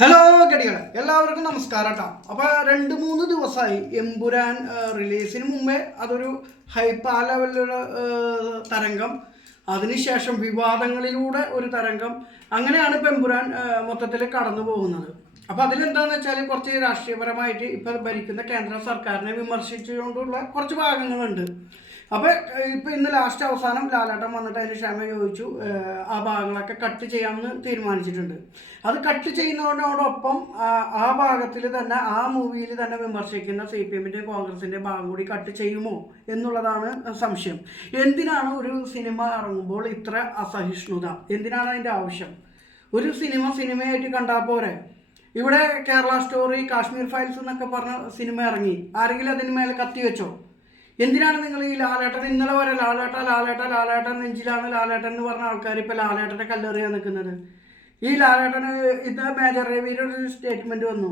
Hello ഗടികളെ എല്ലാവർക്കും നമസ്കാരം കേട്ടോ അപ്പോൾ രണ്ട് മൂന്ന് ദിവസമായി എമ്പുരാൻ റിലീസിന് മുമ്പേ അതൊരു ഹൈപ്പ് ആ ലെവലിലുള്ള തരംഗം. അതിനുശേഷം വിവാദങ്ങളിലൂടെ ഒരു തരംഗം. അങ്ങനെയാണ് ഇപ്പം എമ്പുരാൻ മൊത്തത്തിൽ കടന്നു പോകുന്നത്. അപ്പോൾ അതിലെന്താണെന്ന് വെച്ചാൽ കുറച്ച് രാഷ്ട്രീയപരമായിട്ട് ഇപ്പോൾ ഭരിക്കുന്ന കേന്ദ്ര സർക്കാരിനെ വിമർശിച്ചുകൊണ്ടുള്ള കുറച്ച് ഭാഗങ്ങളുണ്ട്. അപ്പോൾ ഇപ്പൊ ഇന്ന് ലാസ്റ്റ് അവസാനം ലാലേട്ടൻ വന്നിട്ട് അതിന് ക്ഷമ ചോദിച്ചു. ആ ഭാഗങ്ങളൊക്കെ കട്ട് ചെയ്യാമെന്ന് തീരുമാനിച്ചിട്ടുണ്ട്. അത് കട്ട് ചെയ്യുന്നതിനോടൊപ്പം ആ, ഭാഗത്തിൽ തന്നെ ആ മൂവിയിൽ തന്നെ വിമർശിക്കുന്ന സി പി എമ്മിന്റെയും കോൺഗ്രസിന്റെ ഭാഗം കൂടി കട്ട് ചെയ്യുമോ എന്നുള്ളതാണ് സംശയം. എന്തിനാണ് ഒരു സിനിമ ഇറങ്ങുമ്പോൾ ഇത്ര അസഹിഷ്ണുത? എന്തിനാണ് അതിന്റെ ആവശ്യം? ഒരു സിനിമ സിനിമയായിട്ട് കണ്ടാൽ പോരെ? ഇവിടെ കേരള സ്റ്റോറി കാശ്മീർ ഫയൽസ് എന്നൊക്കെ പറഞ്ഞ സിനിമ ഇറങ്ങി. ആരെങ്കിലും അതിന് മേലെ കത്തി വെച്ചോ എന്തിനാണ് നിങ്ങൾ ഈ ലാലേട്ടൻ? ഇന്നലെ വരെ ലാലേട്ട ലാലേട്ട ലാലേട്ടൻ നെഞ്ചിലാണ് ലാലേട്ടൻ എന്ന് പറഞ്ഞ ആൾക്കാർ ഇപ്പോൾ ലാലേട്ടനെ കല്ലെറിയാൻ നിൽക്കുന്നത്. ഈ ലാലേട്ടന് ഇന്ന് മേജർ രവിയുടെ ഒരു സ്റ്റേറ്റ്മെന്റ് വന്നു.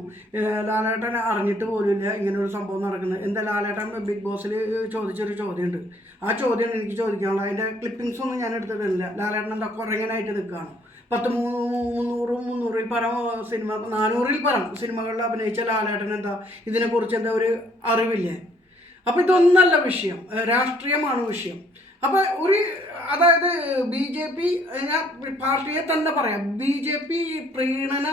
ലാലേട്ടൻ അറിഞ്ഞിട്ട് പോലുമില്ല ഇങ്ങനെ ഒരു സംഭവം നടക്കുന്നത്. എന്താ ലാലേട്ടൻ ബിഗ് ബോസിൽ ചോദിച്ചൊരു ചോദ്യമുണ്ട്. ആ ചോദ്യം എനിക്ക് ചോദിക്കാനുള്ളത് അതിന്റെ ക്ലിപ്പിങ്സ് ഒന്നും ഞാൻ എടുത്തിട്ടില്ല. ലാലേട്ടൻ എന്താ കുറങ്ങനായിട്ട് നിൽക്കുകയാണ്. പത്ത് മൂന്ന് മുന്നൂറും മുന്നൂറിൽ പരം സിനിമ നാനൂറിൽ പരം സിനിമകളിൽ അഭിനയിച്ച ലാലേട്ടൻ എന്താ ഇതിനെക്കുറിച്ച് എന്താ ഒരു അറിവില്ലേ? അപ്പോൾ ഇതൊന്നല്ല വിഷയം. രാഷ്ട്രീയമാണ് വിഷയം. അപ്പോൾ ഒരു അതായത് ബി ജെ പി ഞാൻ പാർട്ടിയെ തന്നെ പറയാം. ബി ജെ പി പ്രീണന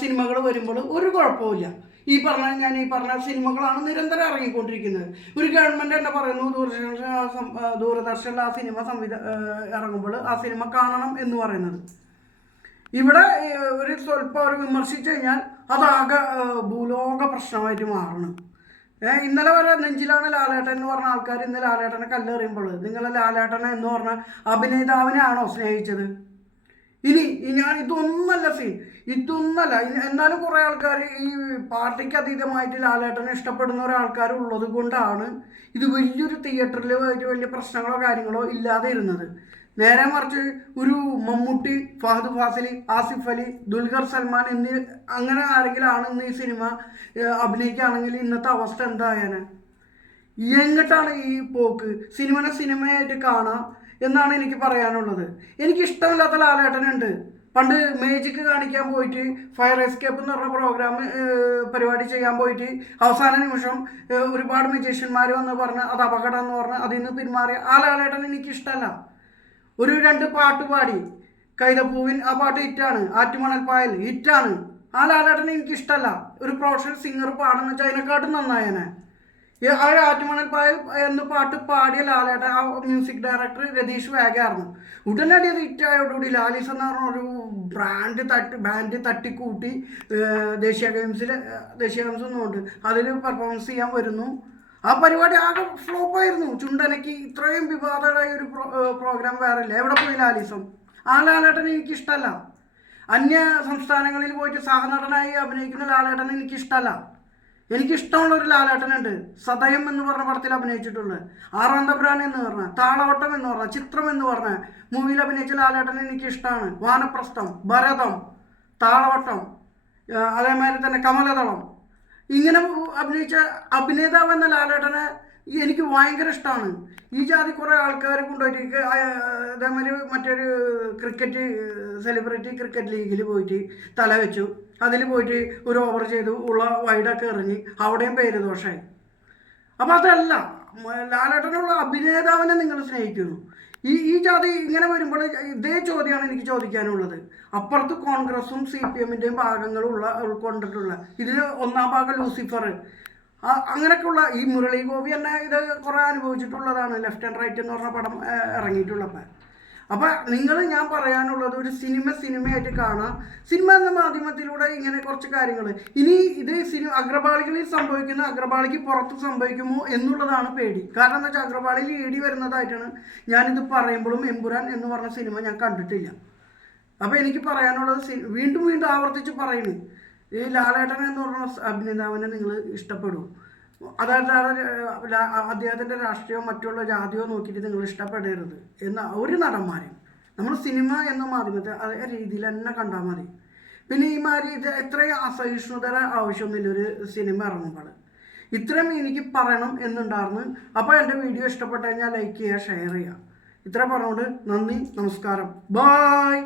സിനിമകൾ വരുമ്പോൾ ഒരു കുഴപ്പമില്ല ഈ പറഞ്ഞ ഞാൻ ഈ പറഞ്ഞ സിനിമകളാണ് നിരന്തരം ഇറങ്ങിക്കൊണ്ടിരിക്കുന്നത്. ഒരു ഗവൺമെന്റ് തന്നെ പറയുന്നു ദൂരദർശൻ ദൂരദർശനിൽ ആ സിനിമ സംവിധ ഇറങ്ങുമ്പോൾ ആ സിനിമ കാണണം എന്ന് പറയുന്നത്. ഇവിടെ ഒരു സ്വല്പം അവർ വിമർശിച്ചു കഴിഞ്ഞാൽ അതാകെ ഭൂലോക പ്രശ്നമായിട്ട് മാറണം. ഇന്നലെ വരെ നെഞ്ചിലാണ് ലാലേട്ടൻ എന്ന് പറഞ്ഞ ആൾക്കാർ ഇന്ന് ലാലേട്ടനെ കല്ലെറിയുമ്പോൾ. നിങ്ങൾ ലാലേട്ടനെ എന്ന് പറഞ്ഞ അഭിനേതാവിനെയാണോ സ്നേഹിച്ചത്? ഇനി ഞാൻ ഇതൊന്നല്ല സീൻ ഇതൊന്നല്ല. എന്നാലും കുറേ ആൾക്കാർ ഈ പാർട്ടിക്ക് അതീതമായിട്ട് ലാലേട്ടനെ ഇഷ്ടപ്പെടുന്ന ഒരാൾക്കാർ ഉള്ളത് കൊണ്ടാണ് ഇത് വലിയൊരു തിയേറ്ററിൽ വലിയ പ്രശ്നങ്ങളോ കാര്യങ്ങളോ ഇല്ലാതെ ഇരുന്നത്. നേരെ മറിച്ച് ഒരു മമ്മൂട്ടി ഫഹദ് ഫാസിൽ ആസിഫ് അലി ദുൽഖർ സൽമാൻ എന്നീ അങ്ങനെ ആരെങ്കിലും ആണ് ഈ സിനിമ അഭിനയിക്കുകയാണെങ്കിൽ ഇന്നത്തെ അവസ്ഥ എന്തായാനെ? എങ്ങോട്ടാണ് ഈ പോക്ക്? സിനിമനെ സിനിമയായിട്ട് കാണാം എന്നാണ് എനിക്ക് പറയാനുള്ളത്. എനിക്ക് ഇഷ്ടമില്ലാത്ത ലാലേട്ടനുണ്ട്. പണ്ട് മേജിക്ക് കാണിക്കാൻ പോയിട്ട് ഫയർ എസ്കേപ്പ് എന്ന് പറഞ്ഞ പ്രോഗ്രാം പരിപാടി ചെയ്യാൻ പോയിട്ട് അവസാന നിമിഷം ഒരുപാട് മജീഷ്യന്മാർ വന്ന് പറഞ്ഞ് അത് അപകടം എന്ന് പറഞ്ഞ് അതിൽ നിന്ന് പിന്മാറി ആ ലാലേട്ടൻ എനിക്ക് ഇഷ്ടമല്ല ഒരു രണ്ട് പാട്ട് പാടി. കൈതപ്പൂവിൻ ആ പാട്ട് ഹിറ്റാണ്. ആറ്റുമണൽ പായൽ ഹിറ്റാണ്. ആ ലാലേട്ടനെ എനിക്കിഷ്ടമല്ല ഒരു പ്രൊഫഷണൽ സിംഗർ പാടുന്ന വെച്ചാൽ അതിനെക്കാട്ടും നന്നായനെ ആ ആറ്റുമണൽ പായൽ എന്ന് പാട്ട് പാടിയ ലാലേട്ടൻ ആ മ്യൂസിക് ഡയറക്ടർ രതീഷ് വേഗയായിരുന്നു. ഉടനടി അത് ഹിറ്റായോടുകൂടി ലാലിസ് എന്ന് പറഞ്ഞ ഒരു ബ്രാൻഡ് തട്ടി ബാൻഡ് തട്ടിക്കൂട്ടി ദേശീയ ഗെയിംസിൽ ദേശീയ ഗെയിംസ് ഒന്നുമുണ്ട് അതിൽ പെർഫോമൻസ് ചെയ്യാൻ വരുന്നു. ആ പരിപാടി ആകെ ഫ്ലോപ്പായിരുന്നു ചുണ്ടനക്ക് ഇത്രയും വിവാദമായ ഒരു പ്രോ പ്രോഗ്രാം വേറെ ഇല്ല എവിടെ പോയി ലാലിസം? ആ ലാലേട്ടൻ എനിക്കിഷ്ടമല്ല അന്യ സംസ്ഥാനങ്ങളിൽ പോയിട്ട് സഹനടനായി അഭിനയിക്കുന്ന ലാലേട്ടൻ എനിക്കിഷ്ടമല്ല എനിക്കിഷ്ടമുള്ള ഒരു ലാലേട്ടനുണ്ട്. സദയം എന്ന് പറഞ്ഞ പടത്തിൽ അഭിനയിച്ചിട്ടുള്ളത്. ആറാന്തപുരാൻ എന്ന് പറഞ്ഞ താളവട്ടം എന്ന് പറഞ്ഞ ചിത്രം എന്ന് പറഞ്ഞ മൂവിയിൽ അഭിനയിച്ച ലാലേട്ടൻ എനിക്കിഷ്ടമാണ്. വാനപ്രസ്ഥം ഭരതം താളവട്ടം അതേമാതിരി തന്നെ കമലതളം. ഇങ്ങനെ അഭിനയിച്ച അഭിനേതാവ് എന്ന ലാലേട്ടനെ എനിക്ക് ഭയങ്കര ഇഷ്ടമാണ് ഈ ജാതി കുറേ ആൾക്കാർ കൊണ്ടുപോയിട്ട് അതേമാതിരി മറ്റൊരു ക്രിക്കറ്റ് സെലിബ്രിറ്റി ക്രിക്കറ്റ് ലീഗിൽ പോയിട്ട് തല വെച്ചു. അതിൽ പോയിട്ട് ഒരു ഓവർ ചെയ്തു. ഉള്ള വൈഡൊക്കെ എറിഞ്ഞ് അവിടെയും പേര് ദോഷമായി അപ്പോൾ അതല്ല ലാലേട്ടനുള്ള അഭിനേതാവിനെ നിങ്ങൾ സ്നേഹിക്കുന്നു. ഈ ഈ ജാതി ഇങ്ങനെ വരുമ്പോൾ ഇതേ ചോദ്യമാണ് എനിക്ക് ചോദിക്കാനുള്ളത്. അപ്പുറത്ത് കോൺഗ്രസും സി പി എമ്മിന്റെയും ഭാഗങ്ങളുള്ള ഉൾക്കൊണ്ടിട്ടുള്ള ഇതിൽ ഒന്നാം ഭാഗം ലൂസിഫർ. അങ്ങനെയൊക്കെയുള്ള ഈ മുരളി ഗോപി തന്നെ ഇത് കുറേ അനുഭവിച്ചിട്ടുള്ളതാണ് ലെഫ്റ്റ് ആൻഡ് റൈറ്റ് എന്ന് പറഞ്ഞ പടം ഇറങ്ങിയിട്ടുള്ളപ്പോൾ അപ്പൊ നിങ്ങൾ ഞാൻ പറയാനുള്ളത് ഒരു സിനിമ സിനിമയായിട്ട് കാണാം. സിനിമ എന്ന മാധ്യമത്തിലൂടെ ഇങ്ങനെ കുറച്ച് കാര്യങ്ങൾ ഇനി ഇത് സിനിമ അഗ്രപാളികളിൽ സംഭവിക്കുന്ന അഗ്രപാളിക്ക് പുറത്ത് സംഭവിക്കുമോ എന്നുള്ളതാണ് പേടി. കാരണം എന്താ വെച്ചാൽ അഗ്രപാളിയിൽ ഇടി വരുന്നതായിട്ടാണ് ഞാനിത് പറയുമ്പോഴും എമ്പുരാൻ എന്ന് പറഞ്ഞ സിനിമ ഞാൻ കണ്ടിട്ടില്ല. അപ്പോൾ എനിക്ക് പറയാനുള്ളത് വീണ്ടും വീണ്ടും ആവർത്തിച്ച് പറയുന്നു ഈ ലാലേട്ടൻ എന്ന് പറഞ്ഞ അഭിനേതാവിനെ നിങ്ങൾ ഇഷ്ടപ്പെടും അതായത് അദ്ദേഹത്തിന്റെ രാഷ്ട്രീയമോ മറ്റുള്ള ജാതിയോ നോക്കിയിട്ട് നിങ്ങൾ ഇഷ്ടപ്പെടരുത് എന്ന ഒരു നടന്മാരും. നമ്മൾ സിനിമ എന്ന മാധ്യമത്തെ അതേ രീതിയിൽ തന്നെ കണ്ടാൽ മതി. പിന്നെ ഈ മാതിരി ഇത് എത്രയും അസഹിഷ്ണുതര ആവശ്യമൊന്നുമില്ല ഒരു സിനിമ ഇറങ്ങുമ്പോൾ. ഇത്രയും എനിക്ക് പറയണം എന്നുണ്ടായിരുന്നു. അപ്പോൾ എന്റെ വീഡിയോ ഇഷ്ടപ്പെട്ടു കഴിഞ്ഞാൽ ലൈക്ക് ചെയ്യുക ഷെയർ ചെയ്യുക. ഇത്ര പറഞ്ഞുകൊണ്ട് നന്ദി നമസ്കാരം. ബായ്